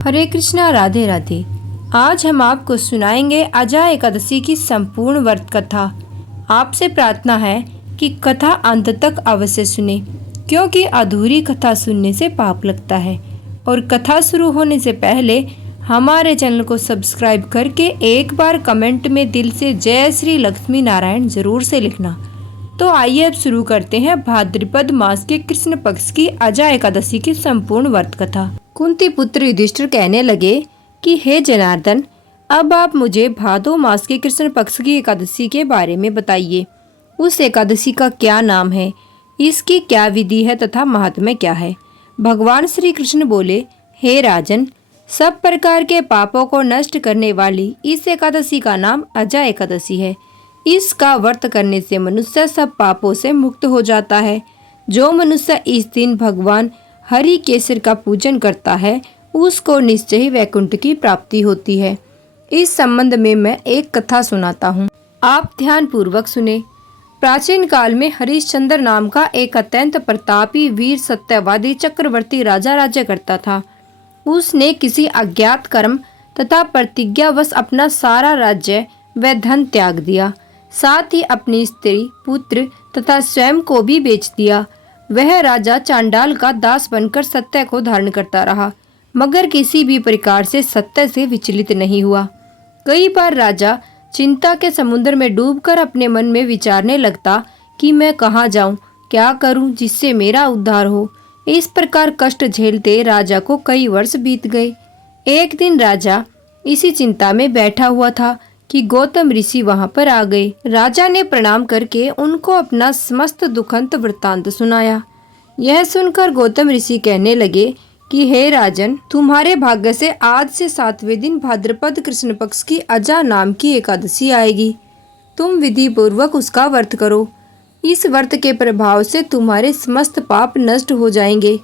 हरे कृष्णा, राधे राधे। आज हम आपको सुनाएंगे अजा एकादशी की संपूर्ण व्रत कथा। आपसे प्रार्थना है कि कथा अंत तक अवश्य सुने, क्योंकि अधूरी कथा सुनने से पाप लगता है। और कथा शुरू होने से पहले हमारे चैनल को सब्सक्राइब करके एक बार कमेंट में दिल से जय श्री लक्ष्मी नारायण जरूर से लिखना। तो आइए अब शुरू करते हैं भाद्रपद मास के कृष्ण पक्ष की अजा एकादशी की संपूर्ण व्रत कथा। कुंती पुत्र युधिष्ठिर कहने लगे कि हे जनार्दन, अब आप मुझे भादो मास के कृष्ण पक्ष की एकादशी के बारे में बताइए। उस एकादशी का क्या नाम है, इसकी क्या विधि है तथा महात्म्य क्या है। भगवान श्री कृष्ण बोले, हे राजन, सब प्रकार के पापों को नष्ट करने वाली इस एकादशी का नाम अजा एकादशी है। इसका व्रत करने से मनुष्य सब पापों से मुक्त हो जाता है। जो मनुष्य इस दिन भगवान हरि के सिर का पूजन करता है, उसको निश्चय ही वैकुंठ की प्राप्ति होती है। इस संबंध में मैं एक कथा सुनाता हूँ, आप ध्यान पूर्वक सुने। प्राचीन काल में हरिश्चंद्र नाम का एक अत्यंत प्रतापी वीर सत्यवादी चक्रवर्ती राजा राज्य करता था। उसने किसी अज्ञात कर्म तथा प्रतिज्ञावश अपना सारा राज्य व धन त्याग दिया, साथ ही अपनी स्त्री, पुत्र तथा स्वयं को भी बेच दिया। वह राजा चांडाल का दास बनकर सत्य को धारण करता रहा, मगर किसी भी प्रकार से सत्य से विचलित नहीं हुआ। कई बार राजा चिंता के समुद्र में डूबकर अपने मन में विचारने लगता कि मैं कहाँ जाऊं, क्या करूं जिससे मेरा उद्धार हो। इस प्रकार कष्ट झेलते राजा को कई वर्ष बीत गए। एक दिन राजा इसी चिंता में बैठा हुआ था कि गौतम ऋषि वहां पर आ गए। राजा ने प्रणाम करके उनको अपना समस्त दुखंत वृत्तांत सुनाया। यह सुनकर गौतम ऋषि कहने लगे कि हे राजन, तुम्हारे भाग्य से आज से 7वें दिन भाद्रपद कृष्ण पक्ष की अजा नाम की एकादशी आएगी। तुम विधि पूर्वक उसका व्रत करो। इस व्रत के प्रभाव से तुम्हारे समस्त पाप नष्ट हो जाएंगे।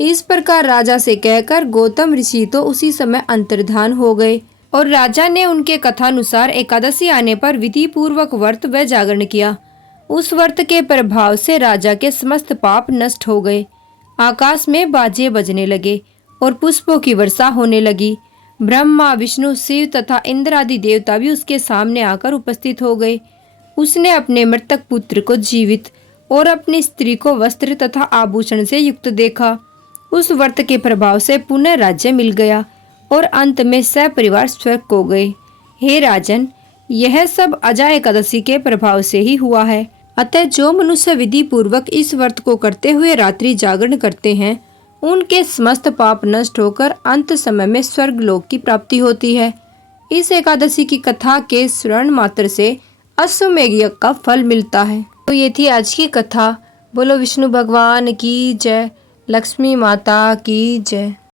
इस प्रकार राजा से कहकर गौतम ऋषि तो उसी समय अंतर्धान हो गए और राजा ने उनके कथानुसार एकादशी आने पर विधि पूर्वक व्रत व जागरण किया। उस व्रत के प्रभाव से राजा के समस्त पाप नष्ट हो गए। आकाश में बाजे बजने लगे और पुष्पों की वर्षा होने लगी। ब्रह्मा, विष्णु, शिव तथा इंद्र आदि देवता भी उसके सामने आकर उपस्थित हो गए। उसने अपने मृतक पुत्र को जीवित और अपनी स्त्री को वस्त्र तथा आभूषण से युक्त देखा। उस व्रत के प्रभाव से पुनः राज्य मिल गया और अंत में सपरिवार स्वर्ग को गए। हे राजन, यह सब अजा एकादशी के प्रभाव से ही हुआ है। अतः जो मनुष्य विधि पूर्वक इस व्रत को करते हुए रात्रि जागरण करते हैं, उनके समस्त पाप नष्ट होकर अंत समय में स्वर्ग लोक की प्राप्ति होती है। इस एकादशी की कथा के श्रवण मात्र से अश्वमेध यज्ञ का फल मिलता है। तो ये थी आज की कथा। बोलो विष्णु भगवान की जय, लक्ष्मी माता की जय।